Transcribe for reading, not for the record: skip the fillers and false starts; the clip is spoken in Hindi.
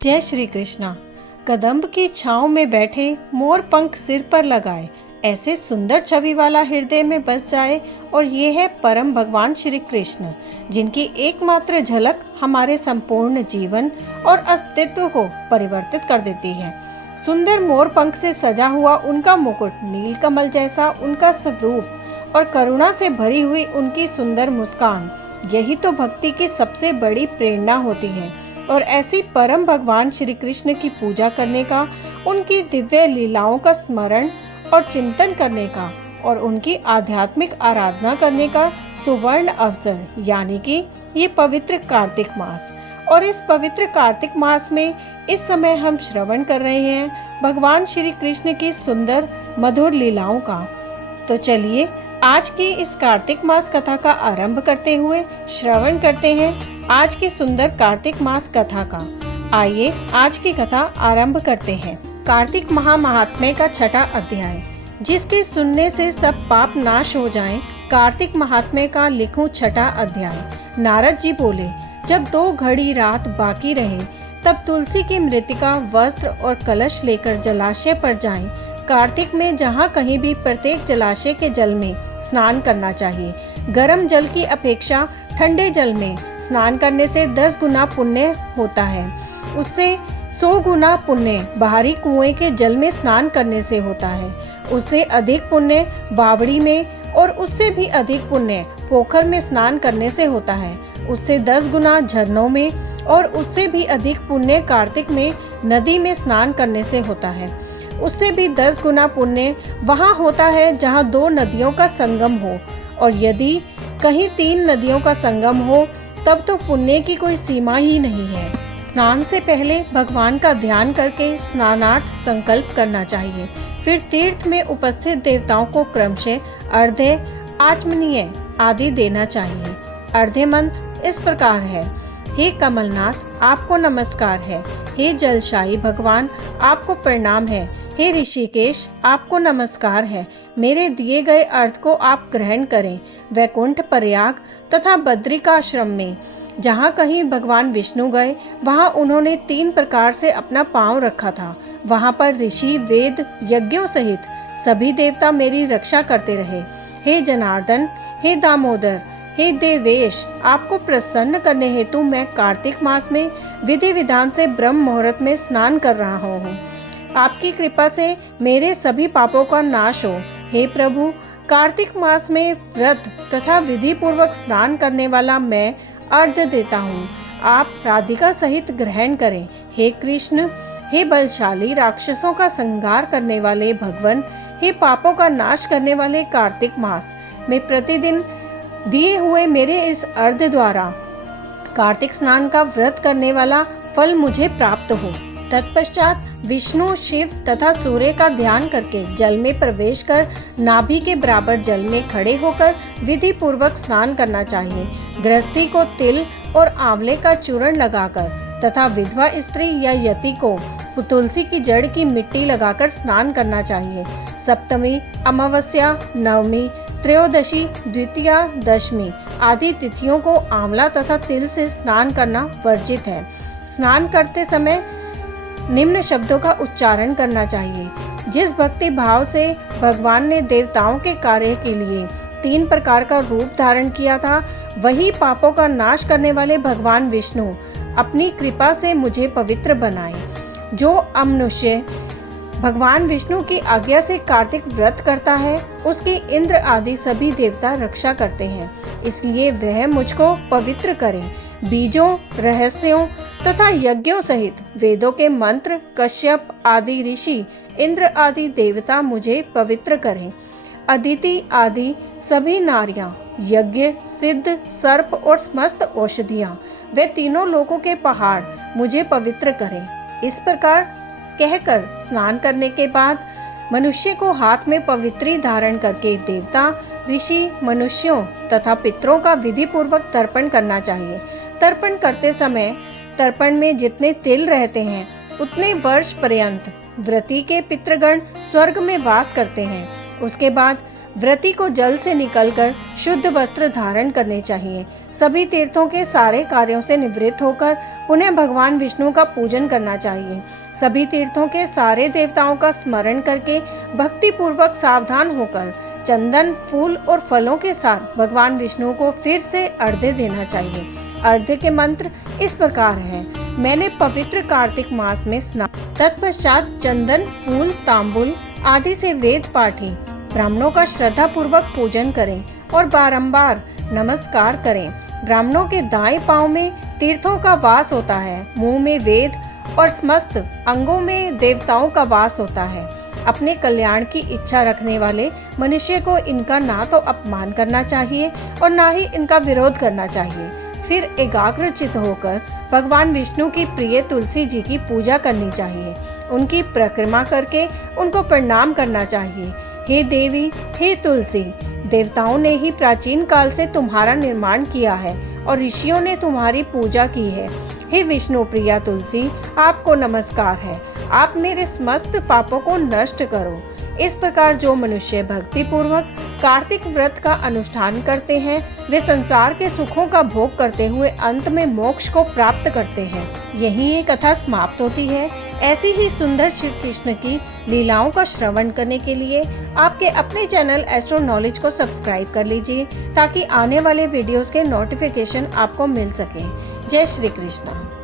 जय श्री कृष्णा। कदम्ब की छांव में बैठे, मोर पंख सिर पर लगाए, ऐसे सुंदर छवि वाला हृदय में बस जाए। और ये है परम भगवान श्री कृष्ण, जिनकी एकमात्र झलक हमारे संपूर्ण जीवन और अस्तित्व को परिवर्तित कर देती है। सुंदर मोर पंख से सजा हुआ उनका मुकुट, नीलकमल जैसा उनका स्वरूप और करुणा से भरी हुई उनकी सुंदर मुस्कान, यही तो भक्ति की सबसे बड़ी प्रेरणा होती है। और ऐसी परम भगवान श्री कृष्ण की पूजा करने का, उनकी दिव्य लीलाओं का स्मरण और चिंतन करने का और उनकी आध्यात्मिक आराधना करने का सुवर्ण अवसर, यानी कि ये पवित्र कार्तिक मास। और इस पवित्र कार्तिक मास में इस समय हम श्रवण कर रहे हैं भगवान श्री कृष्ण की सुंदर मधुर लीलाओं का। तो चलिए आज की इस कार्तिक मास कथा का आरंभ करते हुए श्रवण करते हैं आज की सुंदर कार्तिक मास कथा का। आइए आज की कथा आरंभ करते हैं। कार्तिक महात्म्य का छठा अध्याय, जिसके सुनने से सब पाप नाश हो जाएं। कार्तिक महात्म्य का लिखूं छठा अध्याय। नारद जी बोले, जब 2 घड़ी रात बाकी रहे तब तुलसी की मृतिका, वस्त्र और कलश लेकर जलाशय पर जाएं। कार्तिक में जहाँ कहीं भी प्रत्येक जलाशय के जल में स्नान करना चाहिए। गर्म जल की अपेक्षा ठंडे जल में स्नान करने से 10 गुना पुण्य होता है। उससे 100 गुना पुण्य बाहरी कुएं के जल में स्नान करने से होता है। उससे अधिक पुण्य बावड़ी में और उससे भी अधिक पुण्य पोखर में स्नान करने से होता है। उससे 10 गुना झरनों में और उससे भी अधिक पुण्य कार्तिक में नदी में स्नान करने से होता है। उससे भी 10 गुना पुण्य वहाँ होता है जहाँ 2 नदियों का संगम हो, और यदि कहीं 3 नदियों का संगम हो तब तो पुण्य की कोई सीमा ही नहीं है। स्नान से पहले भगवान का ध्यान करके स्नानार्थ संकल्प करना चाहिए। फिर तीर्थ में उपस्थित देवताओं को क्रमशः अर्घ्य, आचमनीय आदि देना चाहिए। अर्घ्य मंत्र इस प्रकार है: हे कमलनाथ, आपको नमस्कार है। हे जलशाही भगवान, आपको प्रणाम है। हे ऋषिकेश, आपको नमस्कार है। मेरे दिए गए अर्घ को आप ग्रहण करें। वैकुंठ, प्रयाग तथा बद्रिकाश्रम में जहाँ कहीं भगवान विष्णु गए, वहाँ उन्होंने 3 प्रकार से अपना पांव रखा था। वहाँ पर ऋषि, वेद, यज्ञों सहित सभी देवता मेरी रक्षा करते रहे। हे जनार्दन, हे दामोदर, हे देवेश, आपको प्रसन्न करने हेतु मैं कार्तिक मास में विधि विधान से ब्रह्म मुहूर्त में स्नान कर रहा हूँ। आपकी कृपा से मेरे सभी पापों का नाश हो। हे प्रभु, कार्तिक मास में व्रत तथा विधि पूर्वक स्नान करने वाला मैं अर्घ्य देता हूँ। आप राधिका सहित ग्रहण करें। हे कृष्ण, हे बलशाली, राक्षसों का संहार करने वाले भगवान, हे पापों का नाश करने वाले कार्तिक मास में प्रतिदिन दिए हुए मेरे इस अर्घ्य द्वारा कार्तिक स्नान का व्रत करने वाला फल मुझे प्राप्त हो। तत्पश्चात विष्णु, शिव तथा सूर्य का ध्यान करके जल में प्रवेश कर नाभि के बराबर जल में खड़े होकर विधि पूर्वक स्नान करना चाहिए। गृहस्थी को तिल और आंवले का चूर्ण लगाकर तथा विधवा स्त्री या यति को तुलसी की जड़ की मिट्टी लगाकर स्नान करना चाहिए। सप्तमी, अमावस्या, नवमी, त्रयोदशी, द्वितीया, दशमी आदि तिथियों को आंवला तथा तिल से स्नान करना वर्जित है। स्नान करते समय निम्न शब्दों का उच्चारण करना चाहिए। जिस भक्ति भाव से भगवान ने देवताओं के कार्य के लिए 3 प्रकार का रूप धारण किया था, वही पापों का नाश करने वाले भगवान विष्णु अपनी कृपा से मुझे पवित्र बनाए। जो अमनुष्य भगवान विष्णु की आज्ञा से कार्तिक व्रत करता है, उसकी इंद्र आदि सभी देवता रक्षा करते हैं। इसलिए वह मुझको पवित्र करें। बीजों, रहस्यों तथा यज्ञों सहित वेदों के मंत्र, कश्यप आदि ऋषि, इंद्र आदि देवता मुझे पवित्र करें। अदिति आदि सभी नारियां, यज्ञ, सिद्ध, सर्प और समस्त औषधियां, वे तीनों लोकों के पहाड़ मुझे पवित्र करें। इस प्रकार कहकर स्नान करने के बाद मनुष्य को हाथ में पवित्री धारण करके देवता, ऋषि, मनुष्यों तथा पितरों का विधि पूर्वक तर्पण करना चाहिए। तर्पण करते समय तर्पण में जितने तिल रहते हैं उतने वर्ष पर्यंत व्रती के पितृगण स्वर्ग में वास करते हैं। उसके बाद व्रती को जल से निकलकर शुद्ध वस्त्र धारण करने चाहिए। सभी तीर्थों के सारे कार्यों से निवृत्त होकर पुनः भगवान विष्णु का पूजन करना चाहिए। सभी तीर्थों के सारे देवताओं का स्मरण करके भक्ति पूर्वक सावधान होकर चंदन, फूल और फलों के साथ भगवान विष्णु को फिर से अर्घ्य देना चाहिए। अर्घ्य के मंत्र इस प्रकार हैं। मैंने पवित्र कार्तिक मास में स्नान, तत्पश्चात चंदन, फूल, तांबुल आदि से वेद पाठी ब्राह्मणों का श्रद्धा पूर्वक पूजन करें और बारंबार नमस्कार करें। ब्राह्मणों के दाएं पांव में तीर्थों का वास होता है, मुंह में वेद और समस्त अंगों में देवताओं का वास होता है। अपने कल्याण की इच्छा रखने वाले मनुष्य को इनका ना तो अपमान करना चाहिए और ना ही इनका विरोध करना चाहिए। फिर एकाग्रचित होकर भगवान विष्णु की प्रिय तुलसी जी की पूजा करनी चाहिए। उनकी परिक्रमा करके उनको प्रणाम करना चाहिए। हे देवी, हे तुलसी, देवताओं ने ही प्राचीन काल से तुम्हारा निर्माण किया है और ऋषियों ने तुम्हारी पूजा की है। हे विष्णु प्रिया तुलसी, आपको नमस्कार है। आप मेरे समस्त पापों को नष्ट करो। इस प्रकार जो मनुष्य भक्ति पूर्वक कार्तिक व्रत का अनुष्ठान करते हैं, वे संसार के सुखों का भोग करते हुए अंत में मोक्ष को प्राप्त करते हैं। यही ये कथा समाप्त होती है। ऐसी ही सुंदर श्री कृष्ण की लीलाओं का श्रवण करने के लिए आपके अपने चैनल एस्ट्रो नॉलेज को सब्सक्राइब कर लीजिए, ताकि आने वाले वीडियोस के नोटिफिकेशन आपको मिल सके। जय श्री कृष्ण।